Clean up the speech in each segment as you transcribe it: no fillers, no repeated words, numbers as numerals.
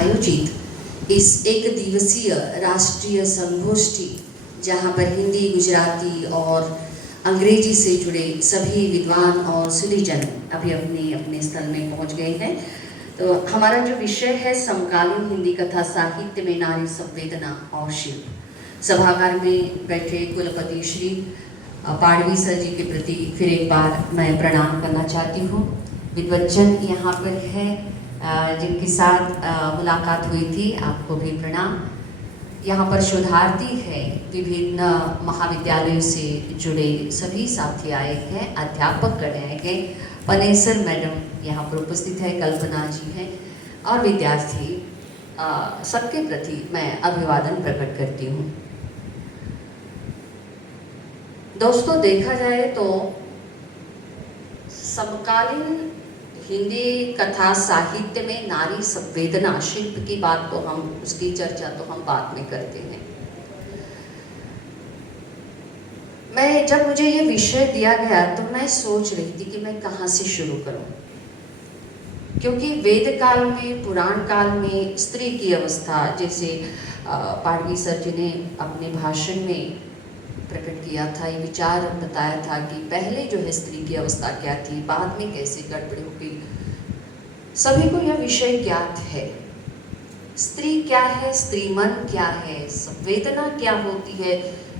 आयोजित इस एक दिवसीय राष्ट्रीय संगोष्ठी, जहां पर हिंदी, गुजराती और अंग्रेजी से जुड़े सभी विद्वान और सुधीजन अभी अपने अपने स्थल में पहुंच गए हैं। तो हमारा जो विषय है समकालीन हिंदी कथा साहित्य में नारी संवेदना और शिल्प। सभागार में बैठे कुलपति श्री पाड़वी सर जी के प्रति फिर एक बार मैं प्रणाम करना चाहती हूँ। विद्वज्जन यहाँ पर है जिनके साथ मुलाकात हुई थी, आपको भी प्रणाम। यहाँ पर शोधार्थी है, विभिन्न महाविद्यालयों से जुड़े सभी साथी आए हैं, अध्यापक गण आए हैं, पनेसर मैडम यहाँ पर उपस्थित है, कल्पना जी हैं और विद्यार्थी, सबके प्रति मैं अभिवादन प्रकट करती हूँ। दोस्तों, देखा जाए तो समकालीन हिंदी कथा साहित्य में नारी संवेदना शिल्प की बात तो हम उसकी चर्चा तो हम बाद में करते हैं। मैं जब मुझे ये विषय दिया गया तो मैं सोच रही थी कि मैं कहाँ से शुरू करूं, क्योंकि वेद काल में, पुराण काल में स्त्री की अवस्था, जैसे पाड़वी सर जी ने अपने भाषण में प्रकट किया था, ये विचार बताया था कि पहले जो है स्त्री की अवस्था क्या थी, बाद में कैसे गड़बड़ हो गई। सभी को यह विषय ज्ञात है। स्त्री क्या है, स्त्री मन क्या है, संवेदना क्या होती है,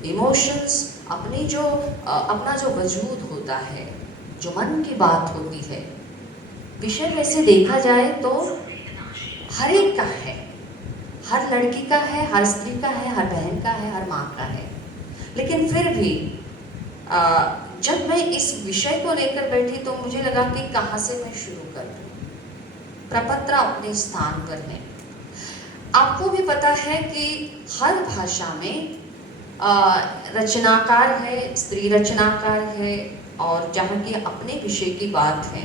इमोशंस, अपनी जो अपना जो वजूद होता है, जो मन की बात होती है। विषय वैसे देखा जाए तो हर एक का है, हर लड़की का है, हर स्त्री का है, हर बहन का है, हर माँ का है। लेकिन फिर भी जब मैं इस विषय को लेकर बैठी तो मुझे लगा कि कहाँ से मैं शुरू कर दूँ। प्रपत्र अपने स्थान पर है। आपको भी पता है कि हर भाषा में रचनाकार है, स्त्री रचनाकार है, और जहाँ की अपने विषय की बात है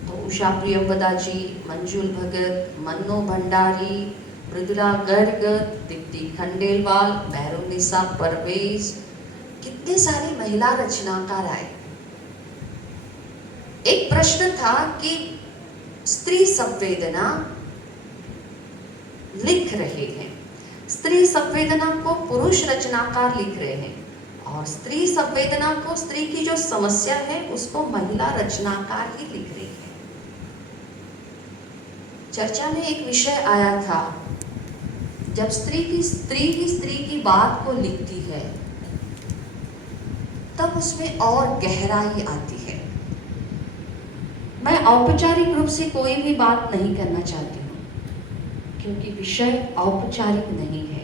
तो उषा प्रियंवदा जी, मंजुल भगत, मन्नो भंडारी, मृदुला गर्ग, दीप्ति खंडेलवाल, मेहरुन्निसा परवेज, कितने सारे महिला रचनाकार आए। एक प्रश्न था कि स्त्री संवेदना लिख रहे हैं, स्त्री संवेदना को पुरुष रचनाकार लिख रहे हैं, और स्त्री संवेदना को, स्त्री की जो समस्या है उसको महिला रचनाकार ही लिख रही है। चर्चा में एक विषय आया था, जब स्त्री की बात को लिखती है तब उसमें और गहराई आती है। मैं औपचारिक रूप से कोई भी बात नहीं करना चाहती हूँ, क्योंकि विषय औपचारिक नहीं है।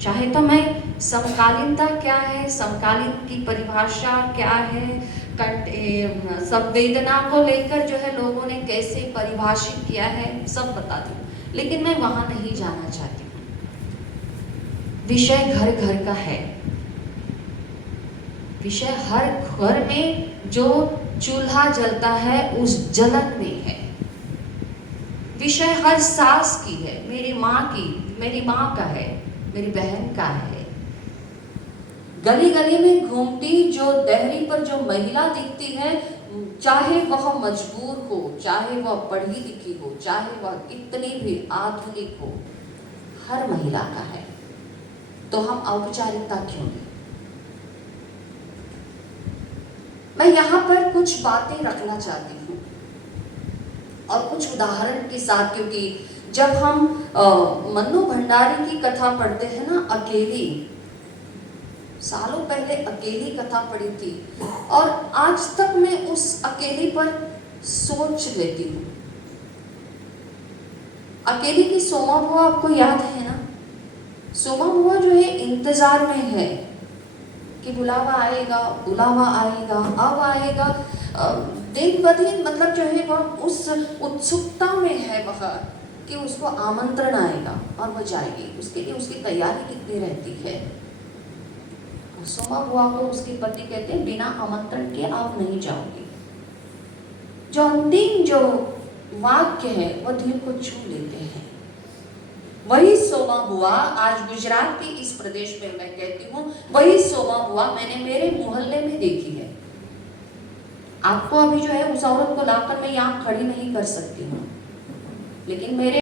चाहे तो मैं समकालीनता क्या है, समकालीन की परिभाषा क्या है, संवेदना को लेकर जो है लोगों ने कैसे परिभाषित किया है, सब बता दूं, लेकिन मैं वहां नहीं जाना चाहती हूँ। विषय घर घर का है। विषय हर घर में जो चूल्हा जलता है उस जलन में है। विषय हर सास की है, मेरी माँ का है, मेरी बहन का है। गली गली में घूमती जो देहरी पर जो महिला दिखती है, चाहे वह मजबूर हो, चाहे वह पढ़ी लिखी हो, चाहे वह कितनी भी आधुनिक हो, हर महिला का है। तो हम औपचारिकता क्यों नहीं? मैं यहाँ पर कुछ बातें रखना चाहती हूँ और कुछ उदाहरण के साथ, क्योंकि जब हम मन्नो भंडारी की कथा पढ़ते हैं ना, अकेली, सालों पहले अकेली कथा पढ़ी थी, और आज तक मैं उस अकेली पर सोच लेती हूँ। अकेली की सोमा बुआ आपको याद है ना? सोमा बुआ जो है इंतजार में है कि बुलावा आएगा, अब आएगा, दिन ब दिन, मतलब जो है वह उस उत्सुकता में है वह कि उसको आमंत्रण आएगा और वह जाएगी। उसके लिए उसकी तैयारी कितनी रहती है। सोमा बुआ को उसके पति कहते हैं, बिना आमंत्रण के आप नहीं जाओगे। जो अंतिम जो वाक्य है वह दिल को छू लेते हैं। वही सोमा बुआ आज गुजरात के इस प्रदेश में मैं कहती हूँ, वही सोमा बुआ मैंने मेरे मोहल्ले में देखी है। आपको अभी जो है उस औरत को लाकर मैं यहाँ खड़ी नहीं कर सकती हूँ, लेकिन मेरे